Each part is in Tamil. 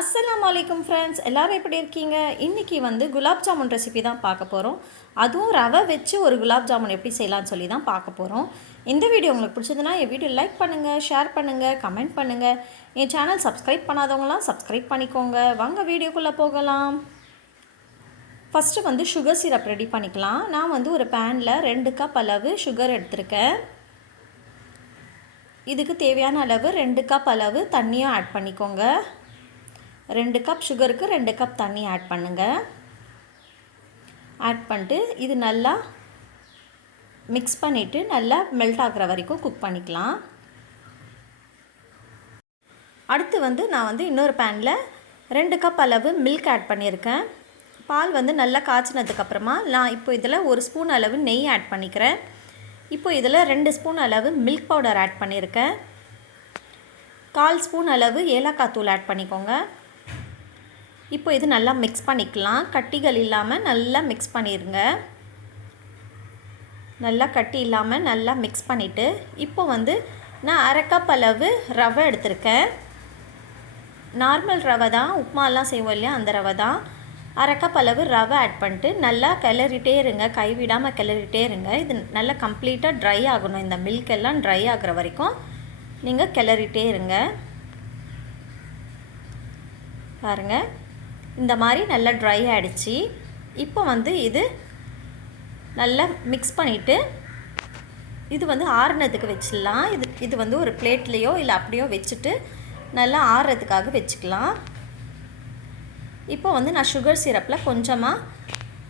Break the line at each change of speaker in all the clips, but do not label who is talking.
அஸ்லாம் அலைக்கும் ஃப்ரெண்ட்ஸ் எல்லோரும் எப்படி இருக்கீங்க? இன்றைக்கி வந்து குலாப் ஜாமுன் ரெசிபி தான் பார்க்க போகிறோம் அதுவும் ரவை வச்சு ஒரு குலாப் ஜாமுன் எப்படி செய்யலாம்னு சொல்லி தான் பார்க்க போகிறோம் இந்த வீடியோ உங்களுக்கு பிடிச்சதுன்னா என் வீடியோ லைக் பண்ணுங்கள் ஷேர் பண்ணுங்கள் கமெண்ட் பண்ணுங்கள் என் சேனல் சப்ஸ்கிரைப் பண்ணாதவங்களாம் சப்ஸ்கிரைப் பண்ணிக்கோங்க. வாங்க வீடியோக்குள்ளே போகலாம். ஃபஸ்ட்டு வந்து சுகர் சிரப் ரெடி பண்ணிக்கலாம். நான் வந்து ஒரு பேனில் ரெண்டு கப் அளவு சுகர் எடுத்திருக்கேன். இதுக்கு தேவையான அளவு ரெண்டு கப் அளவு தண்ணியும் ஆட் பண்ணிக்கோங்க. ரெண்டு கப் சுகருக்கு ரெண்டு கப் தண்ணி ஆட் பண்ணுங்கள் ஆட் பண்ணிட்டு இது நல்லா மிக்ஸ் பண்ணிவிட்டு நல்லா மெல்ட் ஆகிற வரைக்கும் குக் பண்ணிக்கலாம். அடுத்து வந்து நான் வந்து இன்னொரு பேனில் ரெண்டு கப் அளவு மில்க் ஆட் பண்ணியிருக்கேன். பால் வந்து நல்லா காய்ச்சினதுக்கப்புறமா நான் இப்போ இதில் ஒரு ஸ்பூன் அளவு நெய் ஆட் பண்ணிக்கிறேன். இப்போ இதில் ரெண்டு ஸ்பூன் அளவு மில்க் பவுடர் ஆட் பண்ணியிருக்கேன். கால் ஸ்பூன் அளவு ஏலக்காய் தூள் ஆட் பண்ணிக்கோங்க. இப்போ இது நல்லா மிக்ஸ் பண்ணிக்கலாம். கட்டிகள் இல்லாமல் நல்லா மிக்ஸ் பண்ணிடுங்க நல்லா கட்டி இல்லாமல் நல்லா மிக்ஸ் பண்ணிவிட்டு இப்போ வந்து நான் அரைக்கப் அளவு ரவை எடுத்திருக்கேன். நார்மல் ரவை தான் உப்மாலாம் செய்வோம் இல்லையா அந்த ரவை தான். அரைக்கப் அளவு ரவை ஆட் பண்ணிட்டு நல்லா கிளறிட்டே இருங்க. கைவிடாமல் கிளறிட்டே இருங்க. இது நல்லா கம்ப்ளீட்டாக ட்ரை ஆகணும். இந்த மில்க் எல்லாம் ட்ரை ஆகிற வரைக்கும் நீங்கள் கிளறிட்டே இருங்க. பாருங்கள் இந்த மாதிரி நல்லா ட்ரை ஆகிடுச்சு இப்போ வந்து இது நல்லா மிக்ஸ் பண்ணிவிட்டு இது வந்து ஆறுனதுக்கு வச்சிடலாம். இது இது வந்து ஒரு பிளேட்லேயோ இல்லை அப்படியோ வச்சுட்டு நல்லா ஆறுறதுக்காக வச்சுக்கலாம். இப்போ வந்து நான் சுகர் சிரப்பில் கொஞ்சமாக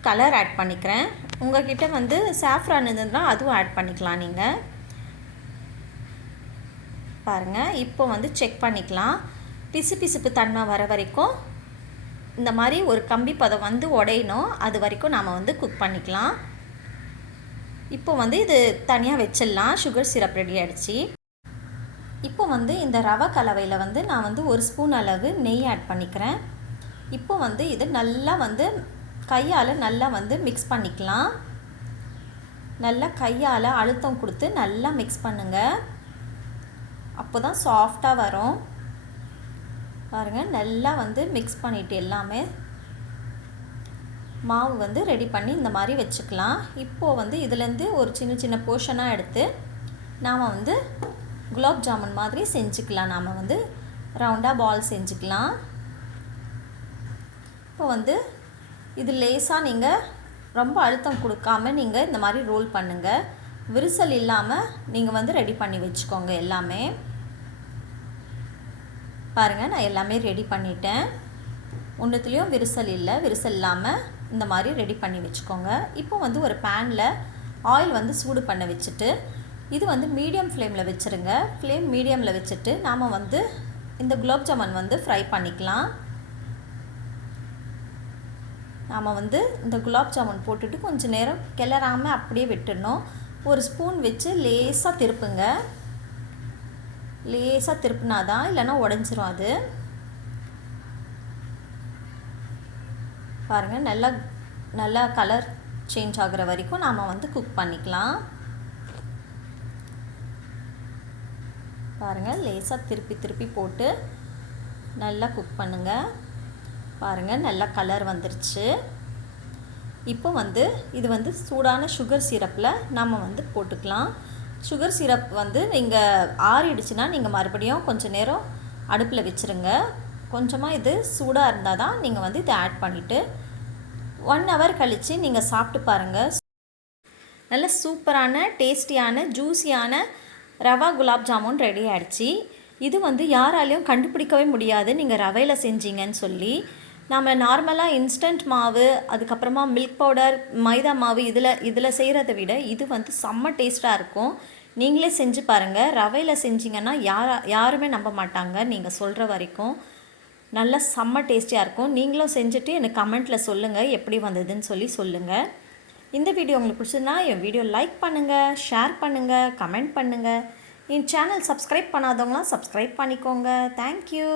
கலர் ஆட் பண்ணிக்கிறேன். உங்கள்கிட்ட வந்து சாஃப்ரான் இருந்ததுனால் அதுவும் ஆட் பண்ணிக்கலாம் நீங்கள் பாருங்கள் இப்போ வந்து செக் பண்ணிக்கலாம். பிசு பிசுப்பு தன்மை வர வரைக்கும் இந்த மாதிரி ஒரு கம்பி பதம் வந்து உடையணும். அது வரைக்கும் நாம் வந்து குக் பண்ணிக்கலாம். இப்போ வந்து இது தனியாக வச்சிடலாம். சுகர் சிரப் ரெடி ஆகிடுச்சி இப்போ வந்து இந்த ரவை கலவையில் வந்து நான் வந்து ஒரு ஸ்பூன் அளவு நெய் ஆட் பண்ணிக்கிறேன். இப்போ வந்து இது நல்லா வந்து கையால் நல்லா வந்து மிக்ஸ் பண்ணிக்கலாம். நல்லா கையால் அழுத்தம் கொடுத்து நல்லா மிக்ஸ் பண்ணுங்கள் அப்போ தான் சாஃப்டாக வரும். பாருங்கள் நல்லா வந்து மிக்ஸ் பண்ணிவிட்டு எல்லாமே மாவு வந்து ரெடி பண்ணி இந்த மாதிரி வச்சுக்கலாம். இப்போது வந்து இதுலேருந்து ஒரு சின்ன சின்ன போர்ஷனாக எடுத்து நாம் வந்து குலாப் ஜாமுன் மாதிரி செஞ்சுக்கலாம். நாம் வந்து ரவுண்டாக பால் செஞ்சுக்கலாம். இப்போ வந்து இது லேசாக நீங்கள் ரொம்ப அழுத்தம் கொடுக்காம நீங்கள் இந்த மாதிரி ரோல் பண்ணுங்கள் விரிசல் இல்லாமல் நீங்கள் வந்து ரெடி பண்ணி வச்சுக்கோங்க எல்லாமே. பாருங்கள் நான் எல்லாமே ரெடி பண்ணிட்டேன். ஒன்றுத்துலேயும் விரிசல் இல்லை விரிசல் இல்லாமல் இந்த மாதிரி ரெடி பண்ணி வச்சுக்கோங்க. இப்போ வந்து ஒரு பேனில் ஆயில் வந்து சூடு பண்ண வச்சுட்டு இது வந்து மீடியம் ஃப்ளேமில் வச்சுருங்க. ஃப்ளேம் மீடியமில் வச்சுட்டு நாம் வந்து இந்த குலாப் ஜாமுன் வந்து ஃப்ரை பண்ணிக்கலாம். நாம் வந்து இந்த குலாப் ஜாமுன் போட்டுட்டு கொஞ்சம் நேரம் கிளறாமல் அப்படியே விட்டுடணும். ஒரு ஸ்பூன் வச்சு லேசாக திருப்புங்க. லேசாக திருப்பினா தான் இல்லைன்னா உடஞ்சிரும் அது. பாருங்கள் நல்லா நல்லா கலர் சேஞ்ச் ஆகிற வரைக்கும் நாம் வந்து குக் பண்ணிக்கலாம். பாருங்கள் லேசாக திருப்பி திருப்பி போட்டு நல்லா குக் பண்ணுங்கள் பாருங்கள் நல்லா கலர் வந்துருச்சு. இப்போ வந்து இது வந்து சூடான சுகர் சிரப்பில் நம்ம வந்து போட்டுக்கலாம். சுகர் சிரப் வந்து நீங்கள் ஆறிடுச்சுன்னா நீங்கள் மறுபடியும் கொஞ்சம் நேரம் அடுப்பில் வச்சுருங்க. கொஞ்சமாக இது சூடாக இருந்தால் தான் நீங்கள் வந்து இதை ஆட் பண்ணிவிட்டு ஒன் ஹவர் கழித்து நீங்கள் சாப்பிட்டு பாருங்கள் நல்ல சூப்பரான டேஸ்டியான ஜூஸியான ரவா குலாப் ஜாமுன் ரெடி ஆகிடுச்சு இது வந்து யாராலையும் கண்டுபிடிக்கவே முடியாது. நீங்கள் ரவையில் செஞ்சீங்கன்னு சொல்லி. நம்ம நார்மலாக இன்ஸ்டன்ட் மாவு அதுக்கப்புறமா மில்க் பவுடர் மைதா மாவு இதில் இதில் செய்கிறத விட இது வந்து செம்ம டேஸ்ட்டாக இருக்கும். நீங்களே செஞ்சு பாருங்கள் ரவையில் செஞ்சிங்கன்னா யாரா யாருமே நம்ப மாட்டாங்க. நீங்கள் சொல்கிற வரைக்கும். நல்லா செம்ம டேஸ்டியாக இருக்கும். நீங்களும் செஞ்சுட்டு எனக்கு கமெண்ட்டில் சொல்லுங்கள் எப்படி வந்ததுன்னு சொல்லி சொல்லுங்கள் இந்த வீடியோ உங்களுக்கு பிடிச்சதுன்னா என் வீடியோ லைக் பண்ணுங்கள் ஷேர் பண்ணுங்கள் கமெண்ட் பண்ணுங்கள் என் சேனல் சப்ஸ்கிரைப் பண்ணாதவங்களாம் சப்ஸ்கிரைப் பண்ணிக்கோங்க. Thank you